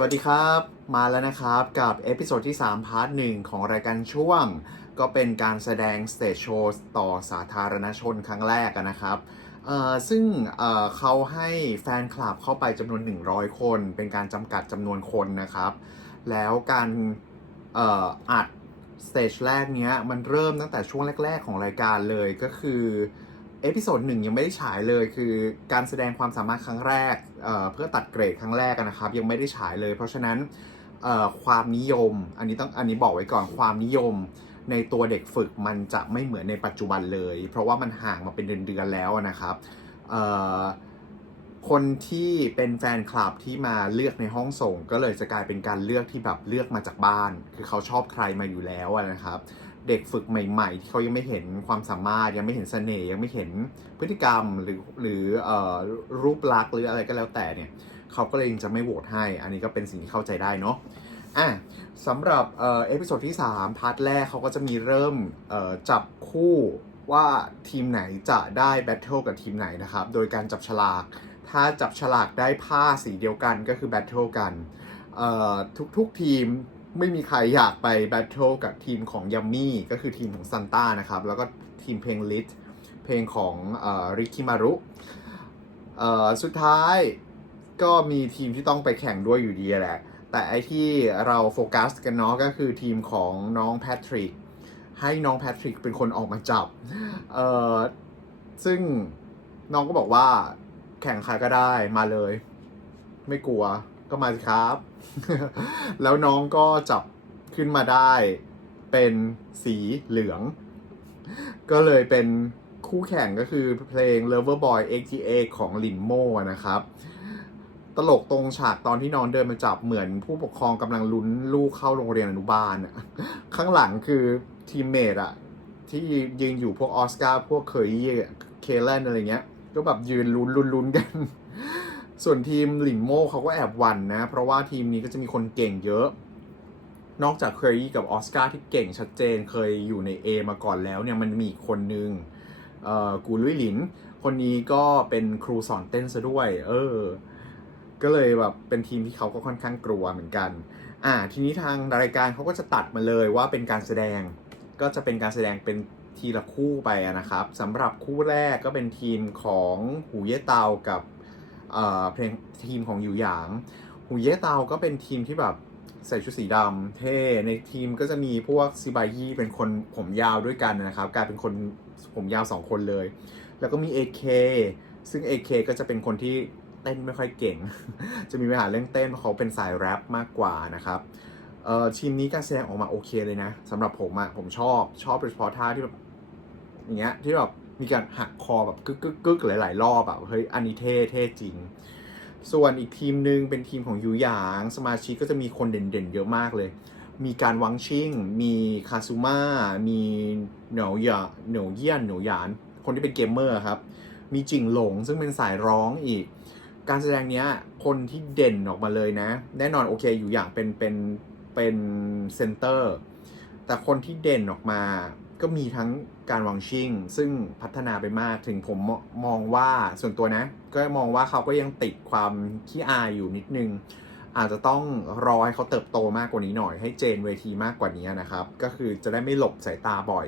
สวัสดีครับมาแล้วนะครับกับเอพิโซดที่ 3 พาร์ทหนึ่งของรายการช่วง ก็เป็นการแสดงสเตจโชว์ต่อสาธารณชนครั้งแรกนะครับซึ่งเเขาให้แฟนคลับเข้าไปจำนวน 100 คน เป็นการจำกัดจำนวนคนนะครับ แล้วการอัดสเตจแรกเนี้ยมันเริ่มตั้งแต่ช่วงแรก ๆ ของรายการเลยก็คือ เอพิโซดหนึ่งยังไม่ได้ฉายเลยคือการแสดงความสามารถครั้งแรกเเพื่อตัดเกรดครั้งแรกนะครับ ยังไม่ได้ฉายเลย เพราะฉะนั้นความนิยม อันนี้ต้องอันนี้บอกไว้ก่อนความนิยมในตัวเด็กฝึกมันจะไม่เหมือนในปัจจุบันเลย เพราะว่ามันห่างมาเป็นเดือนๆแล้วนะครับคนที่เป็นแฟนคลับที่มาเลือกในห้องส่ง ก็เลยจะกลายเป็นการเลือกที่แบบเลือกมาจากบ้าน คือเขาชอบใครมาอยู่แล้วนะครับ เด็กฝึกใหม่ ๆ ที่เขายังไม่เห็นความสามารถยังไม่เห็นเสน่ห์ยังไม่เห็นพฤติกรรมหรือหรืออรูปลักษณ์หรืออะไรก็แล้วแต่เนี่ยเขาก็เลยยังจะไม่โหวตให้ อันนี้ก็เป็นสิ่งที่เข้าใจได้เนาะอะสำหรับเอพิโซดที่ 3 พาร์ทแรกเขาก็จะมีเริ่มจับคู่ว่าทีมไหนจะได้แบทเทิลกับทีมไหนนะครับ โดยการจับฉลาก ถ้าจับฉลากได้ผ้าสีเดียวกันก็คือแบทเทิลกันทุกๆทีม ไม่มีใครอยากไปแบทเทิลกับทีมของยัมมี่ก็คือทีมของซันต้านะครับ แล้วก็ทีมเพลงลิทเพลงของริคิมารุสุดท้ายก็มีทีมที่ต้องไปแข่งด้วยอยู่ดีแหละ แต่ไอที่เราโฟกัสกันเนาะก็คือทีมของน้องแพทริกให้น้องแพทริกเป็นคนออกมาจับ เออซึ่งน้องก็บอกว่าแข่งใครก็ได้มาเลย ไม่กลัว ก็มาสิครับ แล้วน้องก็จับขึ้นมาได้เป็นสีเหลือง ก็เลยเป็นคู่แข่งก็คือเพลง Lover Boy XTA ของลินโมนะครับ ตลกตรงฉากตอนที่น้องเดินมาจับเหมือนผู้ปกครองกำลังลุ้นลูกเข้าโรงเรียนอนุบาลข้างหลังคือทีมเมทอะที่ยืนอยู่พวกออสการ์พวกเคยเคเลนอะไรเงี้ย ก็แบบยืนลุ้นลุ้นลุ้นกัน ส่วนทีมหลินโม่เขาก็แอบหวั่นนะ เพราะว่าทีมนี้ก็จะมีคนเก่งเยอะ นอกจากเคยกับออสการ์ที่เก่งชัดเจนเคยอยู่ใน A มาก่อนแล้วเนี่ยมันมีคนนึงกูลุยหลิน คนนี้ก็เป็นครูสอนเต้นซะด้วย เออ ก็เลยแบบเป็นทีมที่เขาก็ค่อนข้างกลัวเหมือนกัน อ่า ทีนี้ทางรายการเขาก็จะตัดมาเลยว่าเป็นการแสดง ก็จะเป็นการแสดงเป็นทีละคู่ไปนะครับสำหรับคู่แรกก็เป็นทีมของหูเย่เตากับ เพลงทีมของหยูหยางหูเย่เตาก็เป็นทีมที่แบบใส่ชุดสีดำเท่ในทีมก็จะมีพวกซิบายี่เป็นคนผมยาวด้วยกันนะครับกลายเป็นคนผมยาวสองคนเลย แล้วก็มี AK ซึ่ง AK ก็จะเป็นคนที่เต้นไม่ค่อยเก่ง จะมีปัญหาเรื่องเต้นเพราะเขาเป็นสายแรปมากกว่านะครับเอ่อทีมนี้การแสดงออกมาโอเคเลยนะสำหรับผมอะผมชอบชอบโดยเฉพาะท่าที่แบบอย่างเงี้ยที่แบบ มีการหักคอแบบกึกกึกกึกหลาย ๆ รอบอะเฮ้ยอันนี้เท่เท่จริง ส่วนอีกทีมหนึ่งเป็นทีมของยูหยาง สมาชิกก็จะมีคนเด่นๆ เยอะมากเลย มีการวังชิง มีคาซูมา มีเหนียวหยาเหนียวเยี่ยนเหนียวหยาน คนที่เป็นเกมเมอร์ครับ มีจิงหลงซึ่งเป็นสายร้องอีก การแสดงเนี้ยคนที่เด่นออกมาเลยนะ แน่นอนโอเคอยู่อย่างเป็นเป็นเป็นเซนเตอร์ แต่คนที่เด่นออกมาก็มีทั้ง การวังชิงซึ่งพัฒนาไปมากถึงผมมมองว่าส่วนตัวนะ ก็มองว่าเขาก็ยังติดความขี้อายอยู่นิดนึง อาจจะต้องรอให้เขาเติบโตมากกว่านี้หน่อยให้เจนเวทีมากกว่านี้นะครับ ก็คือจะได้ไม่หลบสายตาบ่อย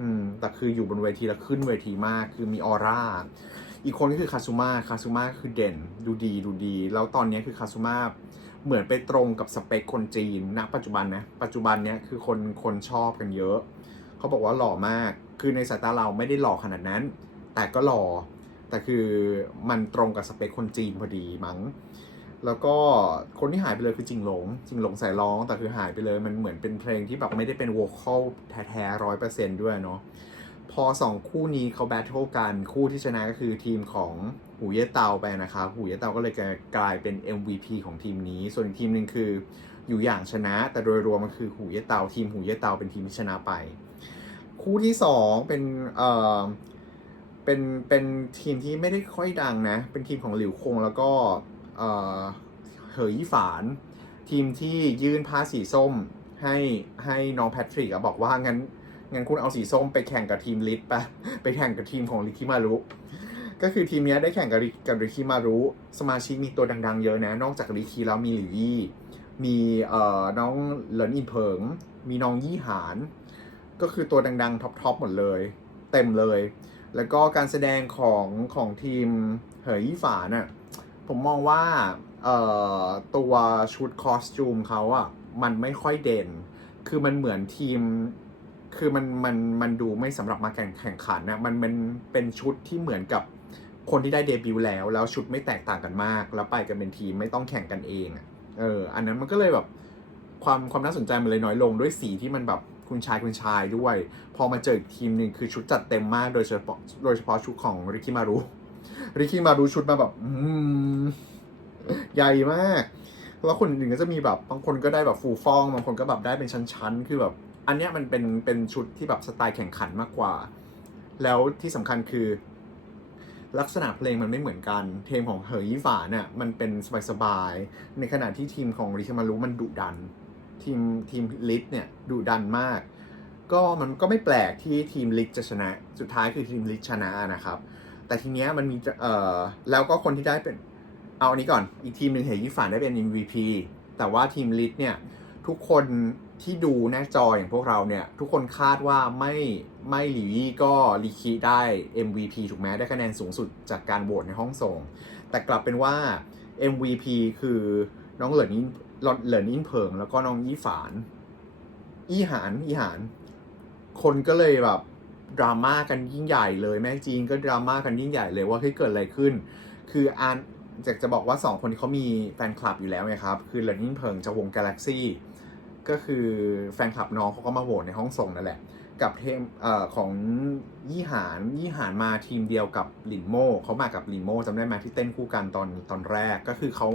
อืมแต่คืออยู่บนเวทีแล้วขึ้นเวทีมากคือมีออร่าอีกคนก็คือคาซูมาคาซูมาคือเด่นดูดีดูดี แล้วตอนนี้คือคาซูมาเหมือนไปตรงกับสเปคคนจีนณปัจจุบันนะ ปัจจุบันเนี้ยคือคนคนชอบกันเยอะ เขาบอกว่าหล่อมาก คือในสายตาเราไม่ได้หล่อขนาดนั้น แต่ก็หล่อแต่คือมันตรงกับสเปคคนจีนพอดีมั้งแล้วก็คนที่หายไปเลยคือจิงหลง จิงหลงสายร้องแต่คือหายไปเลยมันเหมือนเป็นเพลงที่แบบไม่ได้เป็นโวคอลแท้ๆร้อยเปอร์เซนต์ด้วยเนาะพอสองคู่นี้เขาแบทเทิลกันคู่ที่ชนะก็คือทีมของหูเย่เตาไปนะครับหูเย่เตาก็เลยกลายเป็น MVP ของทีมนี้ ส่วนอีกทีมหนึ่งคืออยู่อย่างชนะ แต่โดยรวมมันคือหูเย่เตาทีมหูเย่เตาเป็นทีมที่ชนะไป คู่ที่สองเป็นเอ่อเป็นเป็นทีมที่ไม่ได้ค่อยดังนะ เป็นทีมของหลิวคงแล้วก็เอ่อเหยี่ฝาน ทีมที่ยื่นผ้าสีส้มให้ให้น้องแพทริกอะบอกว่างั้นงั้นคุณเอาสีส้มไปแข่งกับทีมลิทปะไปแข่งกับทีมของริคิมารุก็คือทีมเนี้ยได้แข่งกับริกับริคิมารุสมาชิกมีตัวดังๆเยอะนะ นอกจากริคิแล้วมีหลิวี่มีเอ่อน้องเหลินอินเผิง มีน้องยี่หาน ก็คือตัวดังๆ ท็อปๆหมดเลย เต็มเลย แล้วก็การแสดงของของทีมเหยยี่ฝาน่ะผมมองว่าตัวชุดคอสตูมเขาอะมันไม่ค่อยเด่น คือมันเหมือนทีม คือมันมันมันดูไม่สำหรับมาแข่งแข่งขันนะมันมันเป็นชุดที่เหมือนกับคนที่ได้เดบิวต์แล้ว แล้วชุดไม่แตกต่างกันมาก แล้วไปกันเป็นทีมไม่ต้องแข่งกันเองเออ อันนั้นมันก็เลยแบบความความน่าสนใจมันเลยน้อยลงด้วยสีที่มันแบบ คุณชายคุณชายด้วย พอมาเจออีกทีมหนึ่งคือชุดจัดเต็มมากโดยเฉพาะโดยเฉพาะชุดของริคิมารุริคิมารุชุดมาแบบใหญ่มาก แล้วคนอื่นก็จะมีแบบบางคนก็ได้แบบฟูฟองบางคนก็แบบได้เป็นชั้นๆ คือแบบ อันเนี้ยมันเป็นเป็นชุดที่แบบสไตล์แข่งขันมากกว่า แล้วที่สำคัญคือ ลักษณะเพลงมันไม่เหมือนกันเทมของเฮยยี่ฝาเนี่ยมันเป็นสบายๆในขณะที่ทีมของริคามารุมันดุดัน ทีมทีมลิทเนี่ยดุดันมาก ก็มันก็ไม่แปลกที่ทีมลิทจะชนะ สุดท้ายคือทีมลิทชนะนะครับ แต่ทีเนี้ยมันมีเอ่อแล้วก็คนที่ได้เป็นเอาอันนี้ก่อนอีกทีมหนึ่งเห็นยี่ฝันได้เป็น MVP แต่ว่าทีมลิทเนี่ยทุกคนที่ดูหน้าจออย่างพวกเราเนี่ยทุกคนคาดว่าไม่ไม่หลีวี่ก็ลีคีได้ MVP ถูกไหมได้คะแนนสูงสุดจากการโหวตในห้องส่ง แต่กลับเป็นว่า MVP คือน้องเหลิน อินเหลินอินเผิงแล้วก็น้องยี่ฝาน อี้หานอี้หาน คนก็เลยแบบดราม่ากันยิ่งใหญ่เลยแม่จีนก็ดราม่ากันยิ่งใหญ่เลยว่าเฮ้ยเกิดอะไรขึ้น คืออันจะจะบอกว่าสองคนนี้เขามีแฟนคลับอยู่แล้วไงครับ คือเหลินยิ่งเพิงจากวง Galaxy ก็คือแฟนคลับน้องเขาก็มาโหวตในห้องส่งนั่นแหละ กับเทมเอ่อของยี่หานยี่หานมาทีมเดียวกับลินโมเขามากับลินโมจำได้ไหมที่เต้นคู่กันตอนตอนแรกก็คือเขา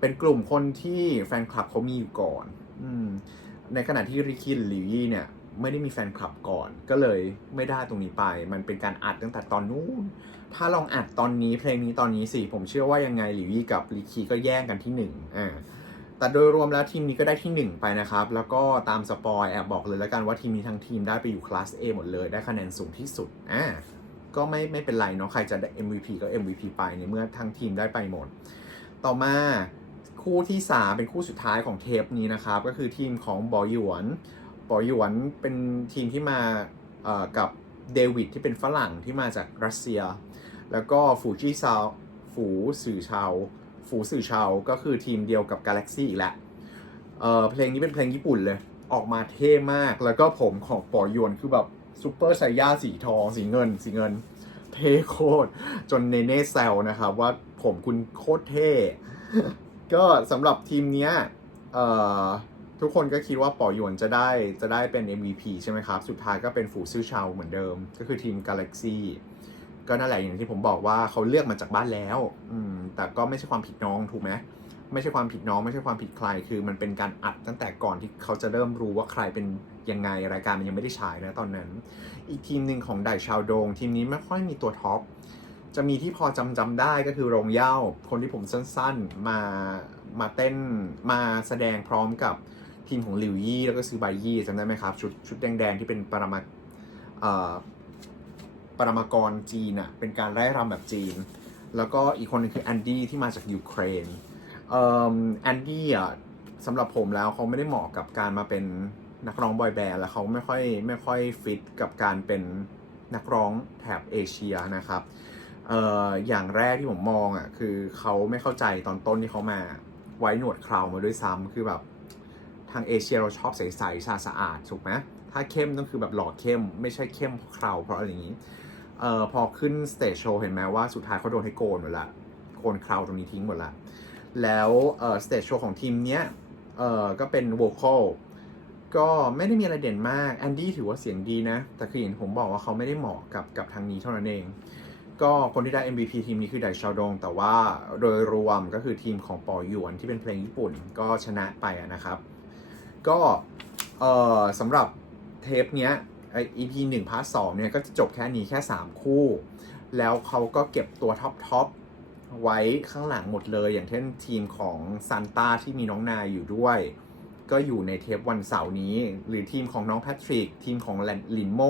เป็นกลุ่มคนที่แฟนคลับเขามีอยู่ก่อนอืมในขณะที่ริคินหลิวยี่เนี่ยไม่ได้มีแฟนคลับก่อน ก็เลยไม่ได้ตรงนี้ไป มันเป็นการอัดตั้งแต่ตอนนู้น ถ้าลองอัดตอนนี้เพลงนี้ตอนนี้สิ ผมเชื่อว่ายังไงหลิวี่กับลิคีก็แย่งกันที่หนึ่งอ่าแต่โดยรวมแล้วทีมนี้ก็ได้ที่หนึ่งไปนะครับ แล้วก็ตามสปอยแอบบอกเลยแล้วกันว่าทีมนี้ทั้งทีมได้ไปอยู่คลาส A หมดเลย ได้คะแนนสูงที่สุดอ่าก็ไม่ไม่เป็นไรเนาะ ใครจะได้ MVP ก็ MVP ไปในเมื่อทั้งทีมได้ไปหมด ต่อมา คู่ที่ 3 เป็นคู่สุดท้ายของเทปนี้นะครับ ก็คือทีมของบอหยวนบอหยวนเป็นทีมที่มากับเดวิดที่เป็นฝรั่งที่มาจากรัสเซีย แล้วก็ฟูจิซาวฝูสื่อชาวฝูสื่อชาวก็คือทีมเดียวกับ Galaxy อีกแหละเเพลงนี้เป็นเพลงญี่ปุ่นเลย ออกมาเท่มากแล้วก็ผมของปอยวนคือแบบซูเปอร์ไซย่าสีทองสีเงิน สีเงิน เท่โคตร จนเนเน่แซวนะครับว่าผมคุณโคตรเท่ ก็สำหรับทีมเนี้ยทุกคนก็คิดว่าปอหยวนจะได้จะได้เป็น MVP ใช่ไหมครับ สุดท้ายก็เป็นฝูซื่อชาวเหมือนเดิม ก็คือทีม Galaxy ก็นั่นแหละอย่างที่ผมบอกว่าเขาเลือกมาจากบ้านแล้วอืมแต่ก็ไม่ใช่ความผิดน้องถูกไหมไม่ใช่ความผิดน้องไม่ใช่ความผิดใคร คือมันเป็นการอัดตั้งแต่ก่อนที่เขาจะเริ่มรู้ว่าใครเป็นยังไงรายการมันยังไม่ได้ฉายนะตอนนั้น อีกทีมหนึ่งของไดชาวโดง ทีมนี้ไม่ค่อยมีตัวท็อป จะมีที่พอจำจำได้ก็คือโรงเย้าคนที่ผมสั้นๆมามาเต้นมาแสดงพร้อมกับทีมของหลิวยี่แล้วก็ซือไบยี่จำได้ไหมครับ ชุดชุดแดงๆที่เป็นปรมาปรมากรจีนอะเป็นการไล่รำแบบจีน แล้วก็อีกคนหนึงคือแอนดี้ที่มาจากยูเครนแอนดี้อะสำหรับผมแล้วเขาไม่ได้เหมาะกับการมาเป็นนักร้องบอยแบนด์แล้วเขาไม่ค่อยไม่ค่อยฟิตกับการเป็นนักร้องแถบเอเชียนะครับ เอ่ออย่างแรกที่ผมมองอะคือเขาไม่เข้าใจตอนต้นที่เขามาไว้หนวดเครามาด้วยซ้ำคือแบบทางเอเชียเราชอบใสๆสะสะอาดถูกไหมถ้าเข้มต้องคือแบบหล่อเข้ม ไม่ใช่เข้มเพราะเคราเพราะอะไรอย่างนี้เอ่อพอขึ้นสเตจโชว์เห็นไหมว่าสุดท้ายเขาโดนให้โกนหมดละโกนเคราตรงนี้ทิ้งหมดละแล้วเอ่อสเตจโชว์ของทีมเนี้ยเอ่อก็เป็นโวคอลก็ไม่ได้มีอะไรเด่นมากแอนดี้ถือว่าเสียงดีนะ แต่คืออย่างผมบอกว่าเขาไม่ได้เหมาะกับกับทางนี้เท่านั้นเอง ก็คนที่ได้ MVP ทีมนี้คือไดชาวดง แต่ว่าโดยรวมก็คือทีมของปอหยวนที่เป็นเพลงญี่ปุ่นก็ชนะไปนะครับ ก็เอ่อสำหรับเทปเนี้ยไอ EP 1พาร์ท2เนี่ยก็จะจบแค่นี้แค่ 3 คู่ แล้วเขาก็เก็บตัวท็อปท็อปไว้ข้างหลังหมดเลย อย่างเช่นทีมของซันต้าที่มีน้องนายอยู่ด้วย ก็อยู่ในเทปวันเสาร์นี้ หรือทีมของน้องแพทริก ทีมของลินโม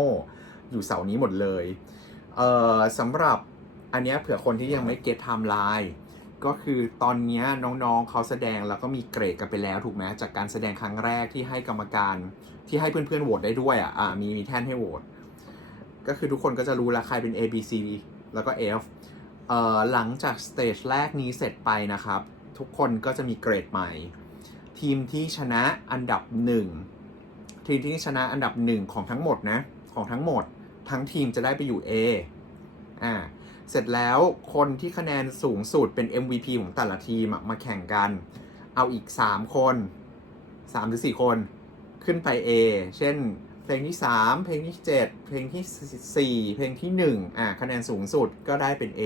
อยู่เสาร์นี้หมดเลย เอ่อสำหรับอันนี้เผื่อคนที่ยังไม่เก็ตไทม์ไลน์ก็คือตอนนี้น้องๆเขาแสดงแล้วก็มีเกรดกันไปแล้วถูกไหมจากการแสดงครั้งแรกที่ให้กรรมการที่ให้เพื่อนๆโหวตได้ด้วยอะอ่ามีมีแท่นให้โหวตก็คือทุกคนก็จะรู้ล้วใครเป็น A B C แล้วก็ F เอ่อหลังจากสเตจแรกนี้เสร็จไปนะครับ ทุกคนก็จะมีเกรดใหม่ ทีมที่ชนะอันดับหนึ่งทีมที่ชนะอันดับหนึ่งของทั้งหมดนะของทั้งหมด ทั้งทีมจะได้ไปอยู่ A อ่าเสร็จแล้วคนที่คะแนนสูงสุดเป็น MVP ของแต่ละทีมมาแข่งกัน เอาอีก 3 คน 3 หรือ 4 คนขึ้นไป A เช่น เพลงที่ 3 เพลงที่ 7 เพลงที่ 4 เพลงที่ 1อ่าคะแนนสูงสุดก็ได้เป็น A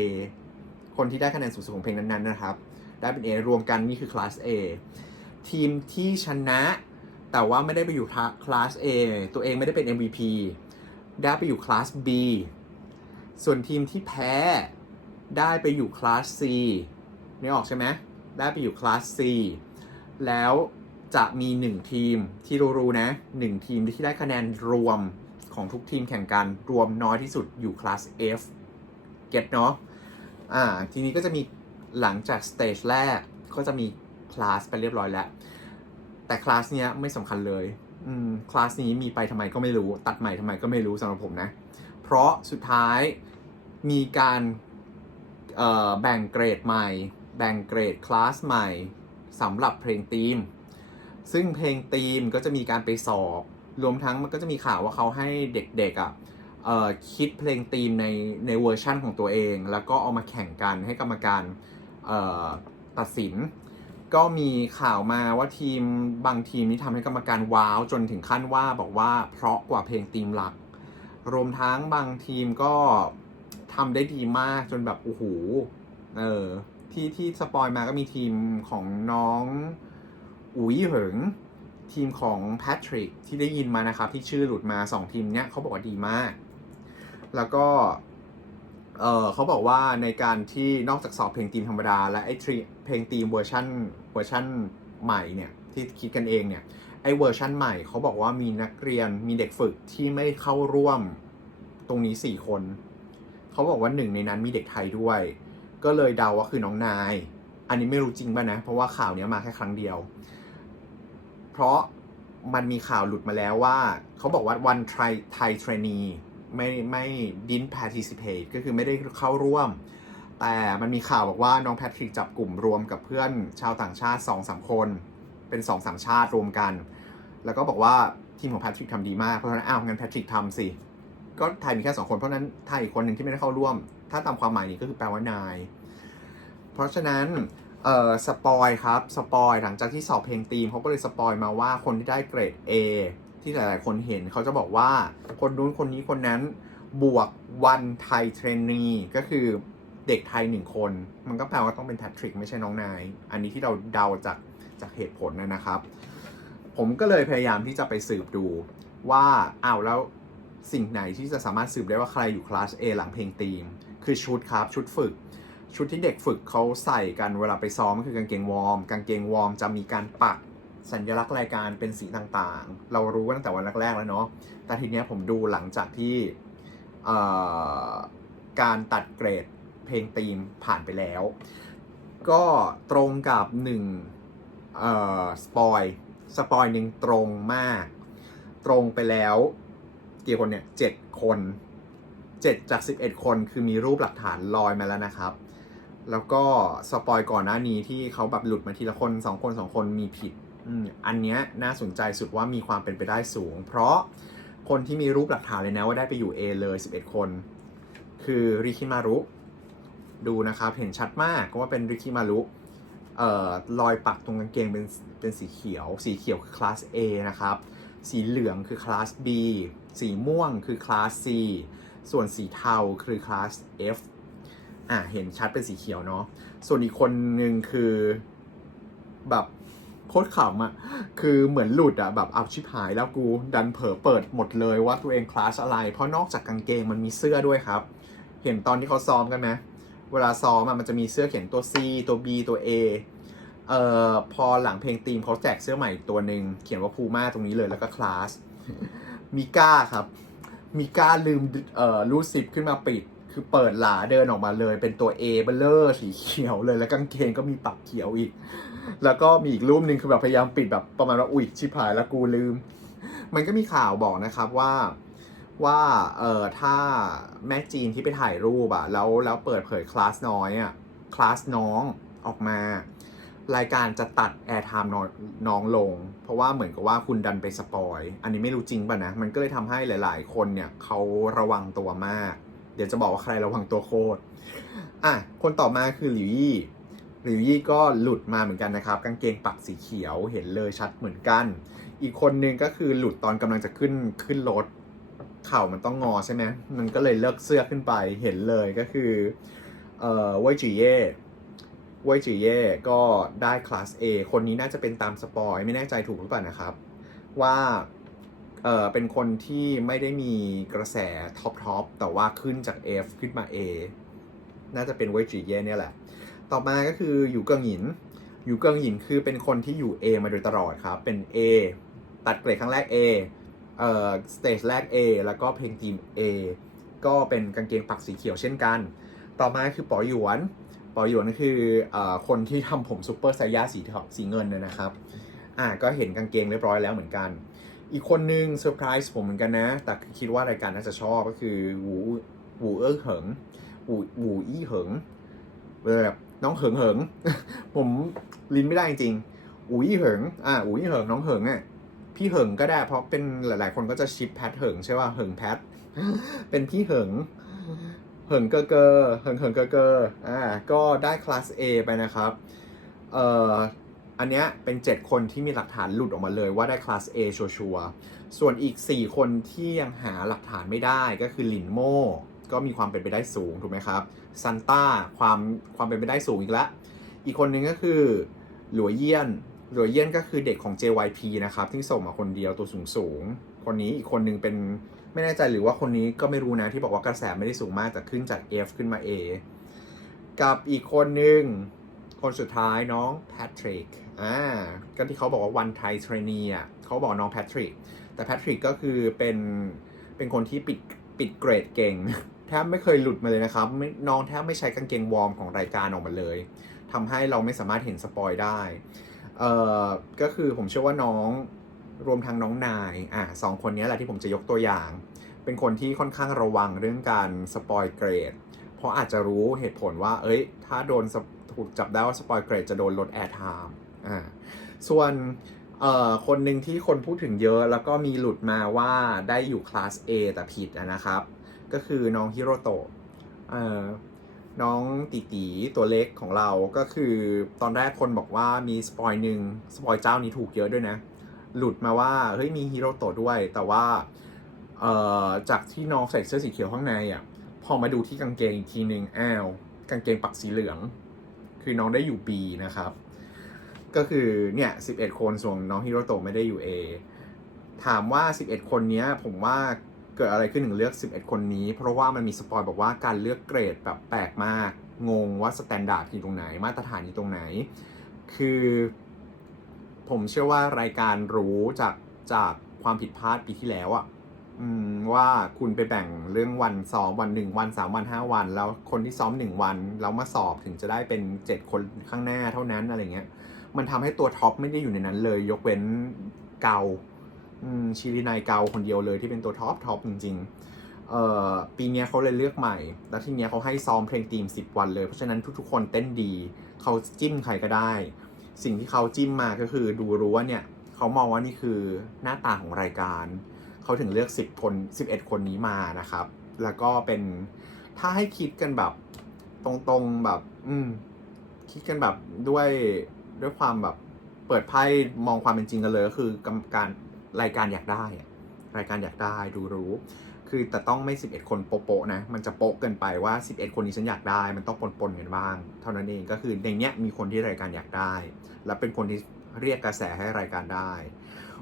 คนที่ได้คะแนนสูงสุดของเพลงนั้นๆนะครับ ได้เป็น A รวมกันนี่คือคลาส A ทีมที่ชนะ แต่ว่าไม่ได้ไปอยู่คลาส A ตัวเองไม่ได้เป็น MVP ได้ไปอยู่คลาส B ส่วนทีมที่แพ้ได้ไปอยู่คลาส C ไม่ออกใช่ไหมได้ไปอยู่คลาส C แล้วจะมี 1 ทีมที่รู้ๆนะ 1 ทีมที่ได้คะแนนรวมของทุกทีมแข่งกันรวมน้อยที่สุดอยู่คลาส F เก็ตเนาะอ่าทีนี้ก็จะมีหลังจากสเตจแรกก็จะมีคลาสไปเรียบร้อยแล้ว แต่คลาสเนี้ยไม่สำคัญเลย คลาสนี้มีไปทำไมก็ไม่รู้ ตัดใหม่ทำไมก็ไม่รู้สำหรับผมนะ เพราะสุดท้ายมีการแบ่งเกรดใหม่ แบ่งเกรดคลาสใหม่สำหรับเพลงธีม ซึ่งเพลงธีมก็จะมีการไปสอบ รวมทั้งมันก็จะมีข่าวว่าเขาให้เด็กๆอะเอ่อคิดเพลงธีมในในเวอร์ชั่นของตัวเอง แล้วก็เอามาแข่งกันให้กรรมการตัดสิน ก็มีข่าวมาว่าทีมบางทีมนี่ทำให้กรรมการว้าวจนถึงขั้นว่าบอกว่าเพราะกว่าเพลงธีมหลัก รวมทั้งบางทีมก็ทำได้ดีมากจนแบบโอ้โหเออที่ที่สปอยมาก็มีทีมของน้องอุ๋ยเหิง ทีมของแพทริกที่ได้ยินมานะครับ ที่ชื่อหลุดมา 2 ทีมเนี้ยเขาบอกว่าดีมาก แล้วก็เออเขาบอกว่าในการที่นอกจากสอบเพลงธีมธรรมดา และไอ้ทรี เพลงธีมเวอร์ชันเวอร์ชันใหม่เนี่ยที่คิดกันเองเนี่ยไอเวอร์ชันใหม่เขาบอกว่ามีนักเรียนมีเด็กฝึกที่ไม่เข้าร่วมตรงนี้สี่คน เขาบอกว่าหนึ่งในนั้นมีเด็กไทยด้วย ก็เลยเดาว่าคือน้องนาย อันนี้ไม่รู้จริงป่ะนะ เพราะว่าข่าวนี้มาแค่ครั้งเดียว เพราะมันมีข่าวหลุดมาแล้วว่า เขาบอกว่าวันไทยเทรนีไม่ไม่ดิน participate ก็คือไม่ได้เข้าร่วม แต่มันมีข่าวบอกว่าน้องแพทริกจับกลุ่มรวมกับเพื่อนชาวต่างชาติ2อสคน เป็น2อสามชาติรวมกัน แล้วก็บอกว่าทีมของแพทริกทำดีมากเพราะฉะนั้นอ้าวงั้นแพทริกทำสิ ก็ไทยมีแค่สองคนเพราะฉะนั้นไทยอีกคนหนึ่งที่ไม่ได้เข้าร่วม ถ้าตามความหมายนี้ก็คือแปลว่านาย เพราะฉะนั้นเอ่อสปอยครับสปอยหลังจากที่สอบเพลงตีมเขาก็เลยสปอยมาว่าคนที่ได้เกรด A ที่หลาย ๆ คนเห็นเขาจะบอกว่าคนนู้นคนนี้คนนั้นบวกวันไทยเทรนนีก็คือ เด็กไทยหนึ่งคน มันก็แปลว่าต้องเป็นแพทริกไม่ใช่น้องนาย อันนี้ที่เราเดาจากจากเหตุผลนะนะครับ ผมก็เลยพยายามที่จะไปสืบดูว่าอ้าวแล้วสิ่งไหนที่จะสามารถสืบได้ว่าใครอยู่คลาส A หลังเพลงตีม คือชุดครับชุดฝึก ชุดที่เด็กฝึกเขาใส่กันเวลาไปซ้อมก็คือกางเกงวอร์มกางเกงวอร์มจะมีการปักสัญลักษณ์รายการเป็นสีต่างๆ เรารู้กันตั้งแต่วันแรกๆแล้วเนาะแต่ทีเนี้ยผมดูหลังจากที่การตัดเกรด เพลงตีมผ่านไปแล้ว ก็ตรงกับหนึ่งเอ่อสปอยสปอยหนึ่งตรงมาก ตรงไปแล้วกี่คนเนี่ยเจ็ดคนเจ็ดจากสิบเอ็ดคนคือมีรูปหลักฐานลอยมาแล้วนะครับ แล้วก็สปอยก่อนหน้านี้ที่เขาแบบหลุดมาทีละคนสองคนสองคนมีผิดอันเนี้ยน่าสนใจสุดว่ามีความเป็นไปได้สูง เพราะคนที่มีรูปหลักฐานเลยนะว่าได้ไปอยู่ A เลย 11 คน คือริคิมารุ ดูนะครับ เห็นชัดมากว่าเป็นริคิมารุเอ่อรอยปักตรงกางเกงเป็นเป็นสีเขียว สีเขียวคือคลาส A นะครับ สีเหลืองคือคลาส B สีม่วงคือคลาส C ส่วนสีเทาคือคลาส F อะเห็นชัดเป็นสีเขียวเนาะ ส่วนอีกคนหนึ่งคือแบบโคตรขำอะคือเหมือนหลุดอะ่ะแบบเอาชิบหายแล้วกูดันเผลอเปิดหมดเลยว่าตัวเองคลาสอะไร เพราะนอกจากกางเกงมันมีเสื้อด้วยครับ เห็นตอนที่เขาซ้อมกันไหม เวลาซ้อมอะมันจะมีเสื้อเขียนตัว C ตัว B ตัว A เอ่อพอหลังเพลงตีมเขาแจกเสื้อใหม่ตัวหนึ่งเขียนว่าพูม่าตรงนี้เลยแล้วก็คลาสมิก้าครับมิก้าลืมเอ่อรูดซิปขึ้นมาปิดคคือเปิดหลาเดินออกมาเลย เป็นตัว A เบลเลอร์สีเขียวเลยแล้วกางเกงก็มีปักเขียวอีก แล้วก็มีอีกรูปหนึ่งคือแบบพยายามปิดแบบประมาณว่าอุ๊ยชิบหายแล้วกูลืม มันก็มีข่าวบอกนะครับว่า ว่าเออถ้าแม่จีนที่ไปถ่ายรูปอะแล้วแล้วเปิดเผยคลาสน้อยอะคลาสน้องออกมา รายการจะตัดแอร์ไทม์น้องน้องลง เพราะว่าเหมือนกับว่าคุณดันไปสปอย อันนี้ไม่รู้จริงป่ะนะ มันก็เลยทำให้หลาย ๆ คนเนี่ยเขาระวังตัวมาก เดี๋ยวจะบอกว่าใครระวังตัวโคตรอะคนต่อมาคือหลิวยี่หลิวยี่ก็หลุดมาเหมือนกันนะครับ กางเกงปักสีเขียวเห็นเลยชัดเหมือนกัน อีกคนนึงก็คือหลุดตอนกำลังจะขึ้นขึ้นรถ เข่ามันต้องงอใช่ไหมมันก็เลยเลิกเสื้อขึ้นไปเห็นเลยก็คือเอ่อเว่ยจีเย่เว่ยจีเย่ก็ได้คลาส A คนนี้น่าจะเป็นตามสปอยไม่แน่ใจถูกหรือเปล่านะครับ ว่าเออเป็นคนที่ไม่ได้มีกระแสท็อปทอปแต่ว่าขึ้นจาก F ขึ้นมา A น่าจะเป็นเว่ยจีเย่เนี่ยแหละ ต่อมาก็คืออยู่เกิงหยิน อยู่เกิงหยินคือเป็นคนที่อยู่ A มาโดยตลอดครับ เป็น A ตัดเกรดครั้งแรก A เอ่อสเตจแรก A แล้วก็เพลงทีม A ก็เป็นกางเกงปักสีเขียวเช่นกัน ต่อมาคือป๋อหยวนป๋อหยวนก็คือเออคนที่ทำผมซูเปอร์ไซย่าสีทองสีเงินเนยนะครับ อ่าก็เห็นกางเกงเรียบร้อยแล้วเหมือนกัน อีกคนนึงเซอร์ไพรส์ผมเหมือนกันนะ แต่คิดว่ารายการน่าจะชอบก็คือหูหูเอิ้งเหิงหูหูอี้เหิงแบบน้องเหิงเหิง ผมลิ้นไม่ได้จริงๆอูอี้เหิงอ่าอูอี้เหิงน้องเหิงอะ พี่เหิงก็ได้เพราะเป็นหลาย ๆ คนก็จะชิปแพทเหิงใช่ป่ะเหิงแพท เป็นพี่เหิงเหิงเกอเกอเหิงเหิงเกอเกออ่าก็ได้คลาส A ไปนะครับเอ่ออันเนี้ยเป็น 7 คนที่มีหลักฐานหลุดออกมาเลยว่าได้คลาส A ชัวร์ๆส่วนอีก 4 คนที่ยังหาหลักฐานไม่ได้ก็คือลินโม่ก็มีความเป็นไปได้สูงถูกไหมครับซันต้าความความเป็นไปได้สูงอีกแล้วอีกคนนึงก็คือหลัวเยี่ยน หลัวเยี่ยนก็คือเด็กของ JYP นะครับที่ส่งมาคนเดียวตัวสูงสูงคนนี้อีกคนนึงเป็นไม่แน่ใจหรือว่าคนนี้ก็ไม่รู้นะที่บอกว่ากระแสไม่ได้สูงมากแต่ขึ้นจาก F ขึ้นมา A กับอีกคนหนึ่งคนสุดท้ายน้องแพทริกอ่าก็ที่เขาบอกว่าวันไทยเทรนีอะเขาบอกน้องแพทริกแต่แพทริกก็คือเป็นเป็นคนที่ปิดปิดเกรดเก่งแทบไม่เคยหลุดมาเลยนะครับน้องแทบไม่ใช้กางเกงวอร์มของรายการออกมาเลยทำให้เราไม่สามารถเห็นสปอยได้ เอ่อก็คือผมเชื่อว่าน้องรวมทั้งน้องนายอะสองคนนี้แหละที่ผมจะยกตัวอย่าง เป็นคนที่ค่อนข้างระวังเรื่องการสปอยเกรด เพราะอาจจะรู้เหตุผลว่า เอ้ย ถ้าโดนถูกจับได้ว่าสปอยเกรดจะโดนลดแอร์ไทม์อ่าส่วนเอ่อคนหนึ่งที่คนพูดถึงเยอะแล้วก็มีหลุดมาว่าได้อยู่คลาส A แต่ผิดนะครับ ก็คือน้องฮิโรโตะเอ่อ น้องตีตีตัวเล็กของเราก็คือตอนแรกคนบอกว่ามีสปอยหนึ่งสปอยเจ้านี้ถูกเยอะด้วยนะ หลุดมาว่าเฮ้ยมีฮีโร่โตด้วย แต่ว่าเอ่อจากที่น้องใส่เสื้อสีเขียวข้างในอะพอมาดูที่กางเกงอีกทีหนึ่งอ้าวกางเกงปักสีเหลือง คือน้องได้อยู่ B นะครับ ก็คือเนี่ย 11 คนส่วนน้องฮิโรโตะไม่ได้อยู่ A ถามว่า 11 คนเนี้ยผมว่า เกิดอะไรขึ้นถึงเลือก 11 คนนี้ เพราะว่ามันมีสปอยบอกว่าการเลือกเกรดแบบแปลกมาก งงว่าสแตนดาร์ดอยู่ตรงไหน มาตรฐานอยู่ตรงไหน คือผมเชื่อว่ารายการรู้จากจากความผิดพลาดปีที่แล้วอะว่าคุณไปแบ่งเรื่องวันซ้อมวันหนึ่งวันสามวันห้าวัน แล้วคนที่ซ้อมหนึ่งวันแล้วมาสอบถึงจะได้เป็นเจ็ดคนข้างหน้าเท่านั้นอะไรเงี้ย มันทำให้ตัวท็อปไม่ได้อยู่ในนั้นเลย ยกเว้นเกา ชิรินายเกาคนเดียวเลยที่เป็นตัวท็อปท็อปจริงๆเอ่อปีนี้เขาเลยเลือกใหม่ แล้วทีนี้เขาให้ซ้อมเพลงทีม 10 วันเลย เพราะฉะนั้นทุกๆ คนเต้นดี เขาจิ้มใครก็ได้ สิ่งที่เขาจิ้มมาก็คือดูรู้ว่าเนี่ยเขามองว่านี่คือหน้าตาของรายการ เขาถึงเลือก 10 คน 11 คนนี้มานะครับ แล้วก็เป็นถ้าให้คิดกันแบบตรงๆแบบ อืม คิดกันแบบด้วยด้วยความแบบเปิดไพ่มองความเป็นจริงกันเลยก็คือการ รายการอยากได้อะรายการอยากได้ดูรู้ คือแต่ต้องไม่ 11 คนโปะๆนะ มันจะโปะเกินไปว่า 11 คนนี้ฉันอยากได้ มันต้องปนๆกันบ้าง เท่านั้นเองก็คือในเนี้ยมีคนที่รายการอยากได้ และเป็นคนที่เรียกกระแสให้รายการได้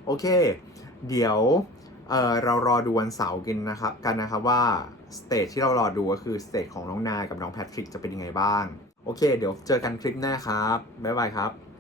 โอเค เดี๋ยวเเรารอดูวันเสาร์กันนะครับกันนะครับว่าสเตจที่เรารอดูก็คือสเตจของน้องนายกับน้องแพทริกจะเป็นยังไงบ้าง โอเค เดี๋ยวเจอกันคลิปหน้าครับ บ๊ายบายครับ